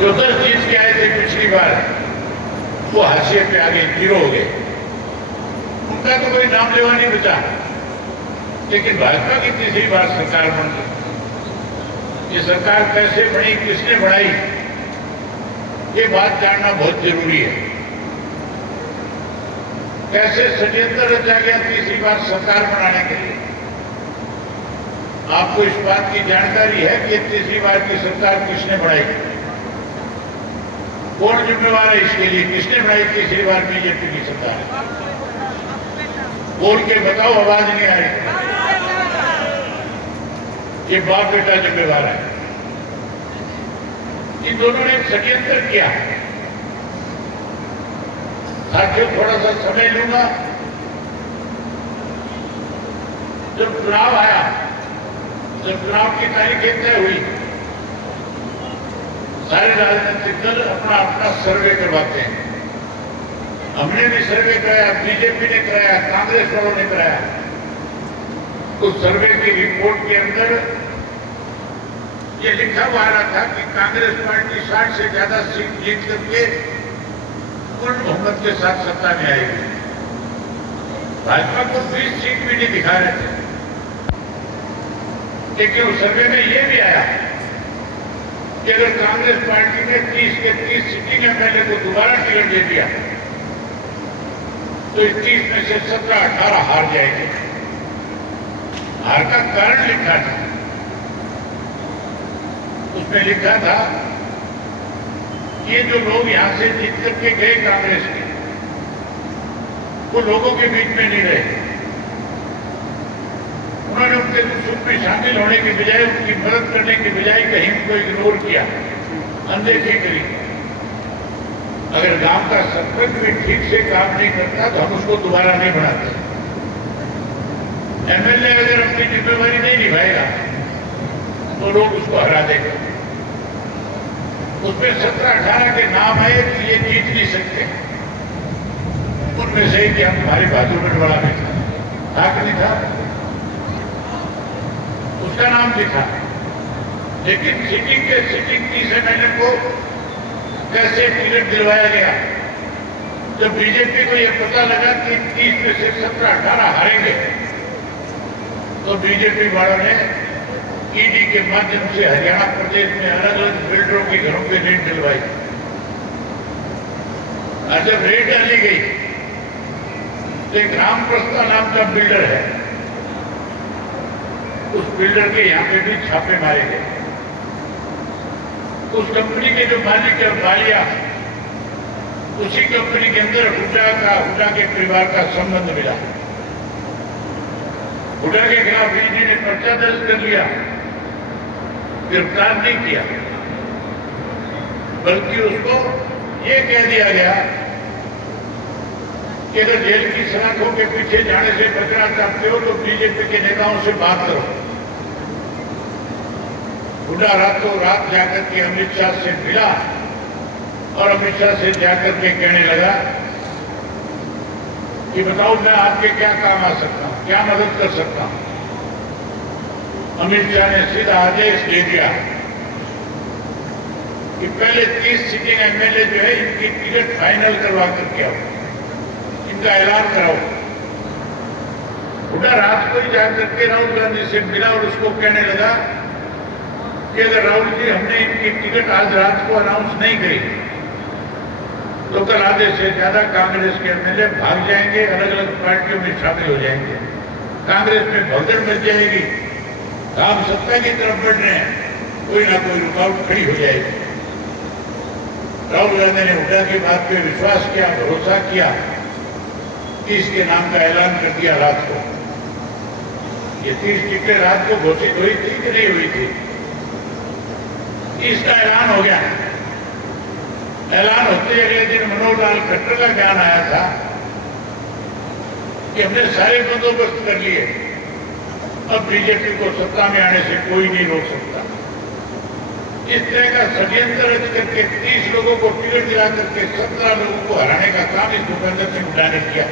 जो 10 जीत के आए थे पिछली बार, वो हाशिए पे आ गए, जीरो हो गए। उनका तो कोई नाम लेवा नहीं बचा। लेकिन भाजपा की तीसरी बार सरकार बन गई। ये सरकार कैसे बनी, किसने बढ़ाई, ये बात जानना बहुत जरूरी है। कैसे षड्यंत्र रचा गया तीसरी बार सरकार बनाने के लिए। आपको इस बात की जानकारी है कि तीसरी बार की सरकार किसने बनाई, कौन जिम्मेवार है इसके लिए, किसने बनाई तीसरी बार बीजेपी की सरकार? बोल के बताओ, आवाज नहीं आ रही। ये बाप बेटा जिम्मेवार है। इन दोनों ने षड्यंत्र किया। साथियों, थोड़ा सा समय लूंगा। जब चुनाव आया, जब चुनाव की तारीखें तय हुई, सारे राजनीतिक दल अपना अपना सर्वे करवाते हैं। हमने भी सर्वे कराया, बीजेपी ने कराया, कांग्रेस वालों ने कराया। उस सर्वे की रिपोर्ट के अंदर ये लिखा हुआ रहा था कि कांग्रेस पार्टी 60 से ज्यादा सीट जीत करके पूर्ण बहुमत के साथ सत्ता में आएगी। भाजपा को 20 सीट भी नहीं दिखा रहे थे। लेकिन उस सर्वे में यह भी आया कि अगर कांग्रेस पार्टी ने 30 के 30 सिटिंग एमएलए को दोबारा टिकट दे दिया तो इस 30 में से 17-18 हार जाएंगे। हार का कारण लिखा था, उसमें लिखा था ये जो लोग यहां से जीत करके गए कांग्रेस के, वो लोगों के बीच में नहीं रहे। उन्होंने उनके सुख में शामिल होने की बजाय, उनकी मदद करने की बजाय कहीं उनको इग्नोर किया, अनदेखी करी। अगर गांव का सरपंच भी ठीक से काम नहीं करता तो हम उसको दोबारा नहीं बनाते। एमएलए अगर अपनी जिम्मेवारी नहीं निभाएगा तो लोग उसको हरा देगा। उसमें 17-18 के नाम आए कि ये जीत नहीं सकते। उनमें से कि हम हमारे बहादुरगढ़ वाला भी था कि नहीं था, उसका नाम भी था। लेकिन सिटिंग के 30 एमएलए को कैसे टिकट दिलवाया गया? जब बीजेपी को यह पता लगा कि 30 में से 17-18 हारेंगे तो बीजेपी वालों ने ईडी के माध्यम से हरियाणा प्रदेश में अलग अलग बिल्डरों के घरों पे रेड डलवाई। और जब रेड डाली गई तो एक रामप्रस्था नाम का बिल्डर है, उस बिल्डर के यहां पे भी छापे मारे गए। उस कंपनी के जो मालिक है बालिया, उसी कंपनी के अंदर हुड्डा के परिवार का संबंध मिला। हुड्डा के खिलाफ ईडी ने पर्चा दर्ज कर लिया, गिरफ्तार नहीं किया, बल्कि उसको ये कह दिया गया कि अगर जेल की सलाखों के पीछे जाने से बचना चाहते हो तो बीजेपी के नेताओं से बात करो। हुड्डा रातों रात जाकर के अमित शाह से मिला और अमित शाह से जाकर के कहने लगा कि बताओ मैं आपके क्या काम आ सकता हूं, क्या मदद कर सकता हूं। अमित शाह ने सीधा आदेश दे दिया कि पहले 30 सिटिंग एमएलए जो है इनकी टिकट फाइनल करवा करके आओ, इनका ऐलान कराओ। हुड्डा रात को ही जाकर के राहुल गांधी से मिला और उसको कहने लगा कि अगर राहुल जी हमने इनकी टिकट आज रात को अनाउंस नहीं करी तो कल आधे से ज्यादा कांग्रेस के एमएलए भाग जाएंगे, अलग अलग पार्टियों में शामिल हो जाएंगे, कांग्रेस में भगदड़ मच जाएगी, काम सत्ता की तरफ बढ़ रहे हैं, कोई ना कोई रुकावट खड़ी हो जाएगी। राहुल गांधी ने हुड्डा की बात पे विश्वास किया, भरोसा किया, इसके नाम का ऐलान कर दिया रात को। ये 30 टिकटें रात को घोषित हुई थी कि नहीं हुई थी? इसका ऐलान हो गया। ऐलान होते अगले दिन मनोहर लाल खट्टर का बयान आया था कि हमने सारे बंदोबस्त कर लिए, अब बीजेपी को सत्ता में आने से कोई नहीं रोक सकता। इस तरह का षड्यंत्र रच करके 30 लोगों को टिकट दिला करके 17 लोगों को हराने का काम इस भूपेंद्र सिंह हुड्डा ने किया।